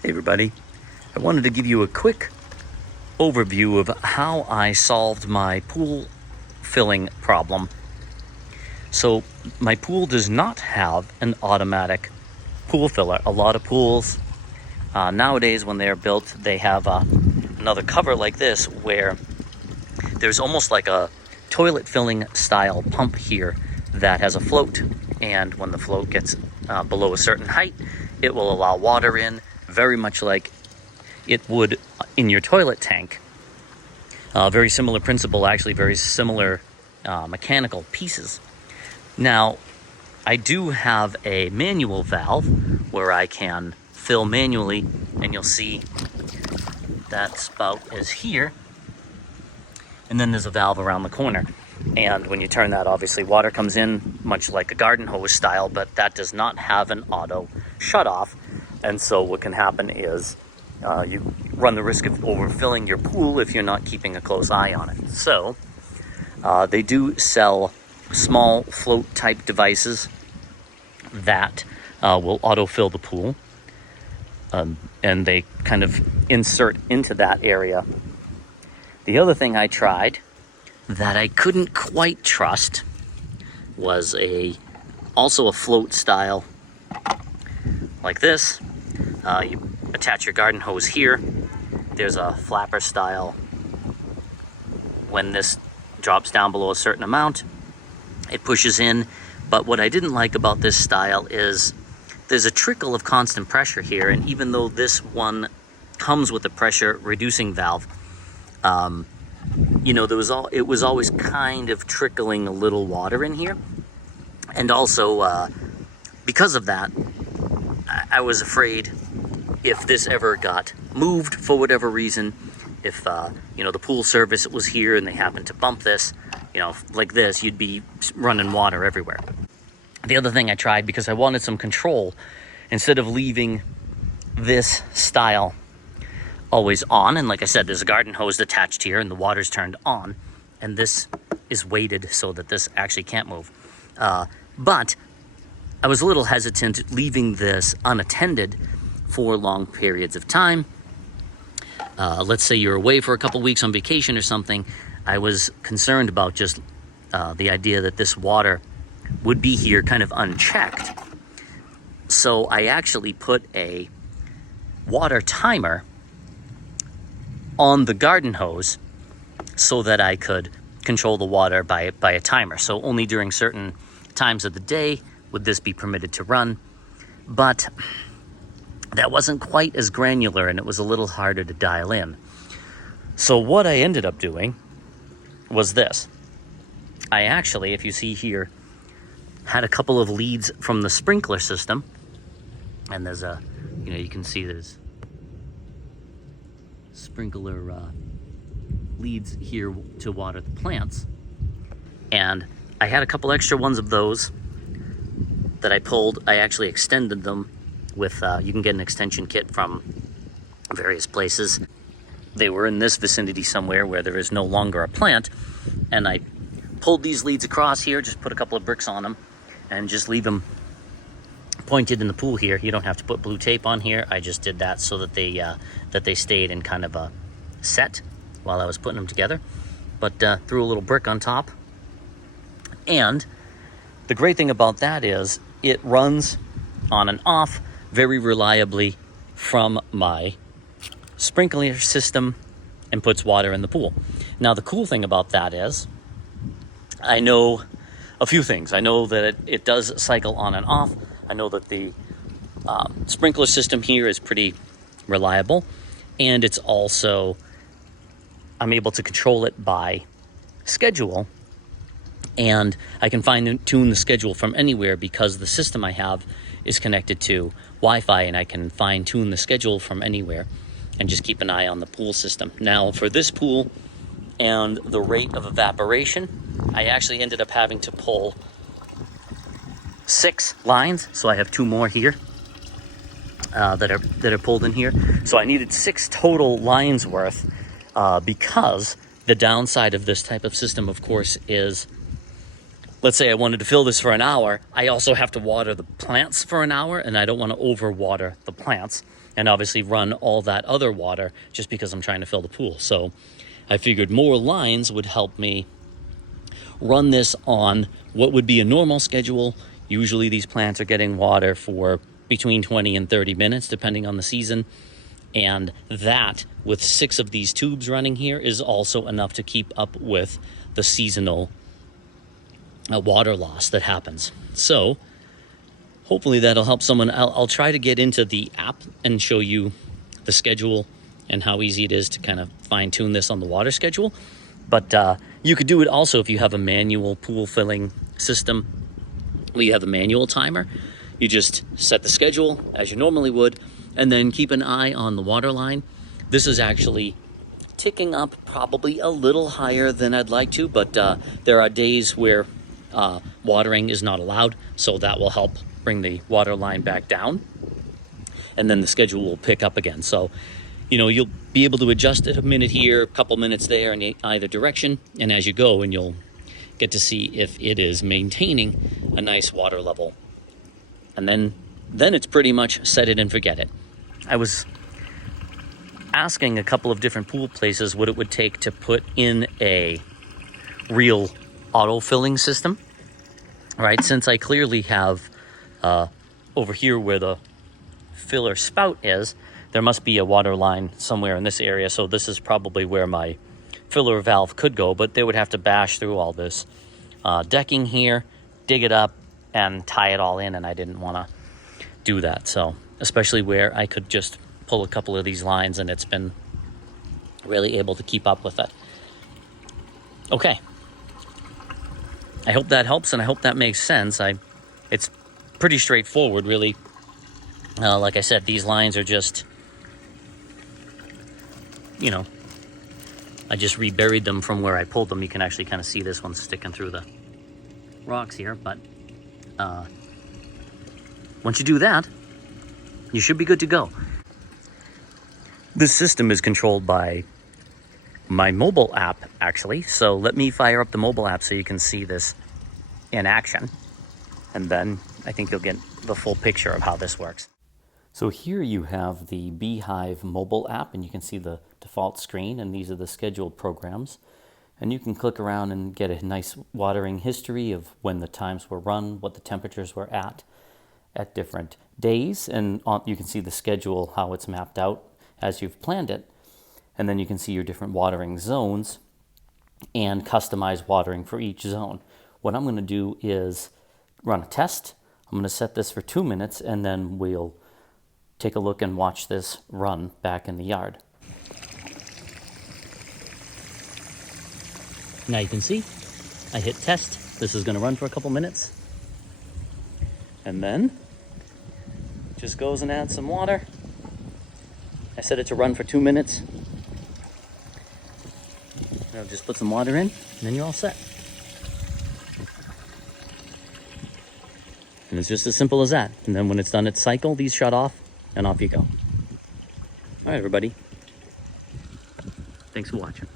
Hey everybody, I wanted to give you a quick overview of how I solved my pool filling problem. So my pool does not have an automatic pool filler. A lot of pools nowadays when they're built, they have another cover like this where there's almost like a toilet filling style pump here that has a float, and when the float gets below a certain height, it will allow water in, very much like it would in your toilet tank. Very similar principle, actually very similar mechanical pieces. Now, I do have a manual valve where I can fill manually, and you'll see that spout is here, and then there's a valve around the corner. And when you turn that, obviously water comes in, much like a garden hose style, but that does not have an auto shut-off. And so what can happen is you run the risk of overfilling your pool if you're not keeping a close eye on it. So they do sell small float type devices that will autofill the pool, and they kind of insert into that area. The other thing I tried that I couldn't quite trust was also a float style like this. You attach your garden hose here. There's a flapper style. When this drops down below a certain amount, it pushes in. But what I didn't like about this style is there's a trickle of constant pressure here, and even though this one comes with a pressure reducing valve, you know, it was always kind of trickling a little water in here. And also, because of that, I was afraid if this ever got moved for whatever reason, if, you know, the pool service was here and they happened to bump this, you know, like this, you'd be running water everywhere. The other thing I tried, because I wanted some control, instead of leaving this style always on, and like I said, there's a garden hose attached here and the water's turned on, and this is weighted so that this actually can't move. But I was a little hesitant leaving this unattended for long periods of time. Let's say you're away for a couple weeks on vacation or something. I was concerned about just the idea that this water would be here kind of unchecked. So I actually put a water timer on the garden hose so that I could control the water by a timer. So only during certain times of the day would this be permitted to run. But that wasn't quite as granular, and it was a little harder to dial in. So what I ended up doing was this. I actually, if you see here, had a couple of leads from the sprinkler system, and there's a, you know, you can see there's sprinkler leads here to water the plants, and I had a couple extra ones of those that I pulled. I actually extended them with, you can get an extension kit from various places. They were in this vicinity somewhere where there is no longer a plant, and I pulled these leads across here, just put a couple of bricks on them, and just leave them pointed in the pool here. You don't have to put blue tape on here. I just did that so that they stayed in kind of a set while I was putting them together, but threw a little brick on top. And the great thing about that is it runs on and off very reliably from my sprinkler system and puts water in the pool. Now, the cool thing about that is I know a few things. I know that it does cycle on and off. I know that the sprinkler system here is pretty reliable, and it's also, I'm able to control it by schedule, and I can fine-tune the schedule from anywhere because the system I have is connected to Wi-Fi, and I can fine-tune the schedule from anywhere and just keep an eye on the pool system. Now, for this pool and the rate of evaporation, I actually ended up having to pull 6 lines, so I have 2 more here that are pulled in here. So I needed 6 total lines worth because the downside of this type of system, of course, is let's say I wanted to fill this for an hour, I also have to water the plants for an hour, and I don't want to overwater the plants and obviously run all that other water just because I'm trying to fill the pool. So I figured more lines would help me run this on what would be a normal schedule. Usually these plants are getting water for between 20 and 30 minutes, depending on the season. And that, with 6 of these tubes running here, is also enough to keep up with the seasonal water loss that happens. So hopefully that'll help someone. I'll try to get into the app and show you the schedule and how easy it is to kind of fine tune this on the water schedule. But you could do it also if you have a manual pool filling system where you have a manual timer. You just set the schedule as you normally would, and then keep an eye on the water line. This is actually ticking up probably a little higher than I'd like to, but there are days where watering is not allowed, so that will help bring the water line back down, and then the schedule will pick up again. So, you know, you'll be able to adjust it a minute here, a couple minutes there in either direction, and as you go, and you'll get to see if it is maintaining a nice water level. And then it's pretty much set it and forget it. I was asking a couple of different pool places what it would take to put in a real auto-filling system, right? Since I clearly have over here where the filler spout is, there must be a water line somewhere in this area. So this is probably where my filler valve could go, but they would have to bash through all this decking here, dig it up, and tie it all in, and I didn't want to do that. So especially where I could just pull a couple of these lines and it's been really able to keep up with it. Okay. I hope that helps, and I hope that makes sense. It's pretty straightforward, really. Like I said, these lines are just, you know, I just reburied them from where I pulled them. You can actually kind of see this one sticking through the rocks here, but once you do that, you should be good to go. This system is controlled by my mobile app, actually. So let me fire up the mobile app so you can see this in action. And then I think you'll get the full picture of how this works. So here you have the Beehive mobile app, and you can see the default screen, and these are the scheduled programs. And you can click around and get a nice watering history of when the times were run, what the temperatures were at different days, and you can see the schedule, how it's mapped out as you've planned it. And then you can see your different watering zones and customize watering for each zone. What I'm going to do is run a test. I'm going to set this for 2 minutes, and then we'll take a look and watch this run back in the yard. Now you can see I hit test. This is going to run for a couple minutes, and then just goes and adds some water. I set it to run for 2 minutes. I'll just put some water in, and then you're all set. And it's just as simple as that. And then when it's done its cycle, these shut off, and off you go. All right, everybody. Thanks for watching.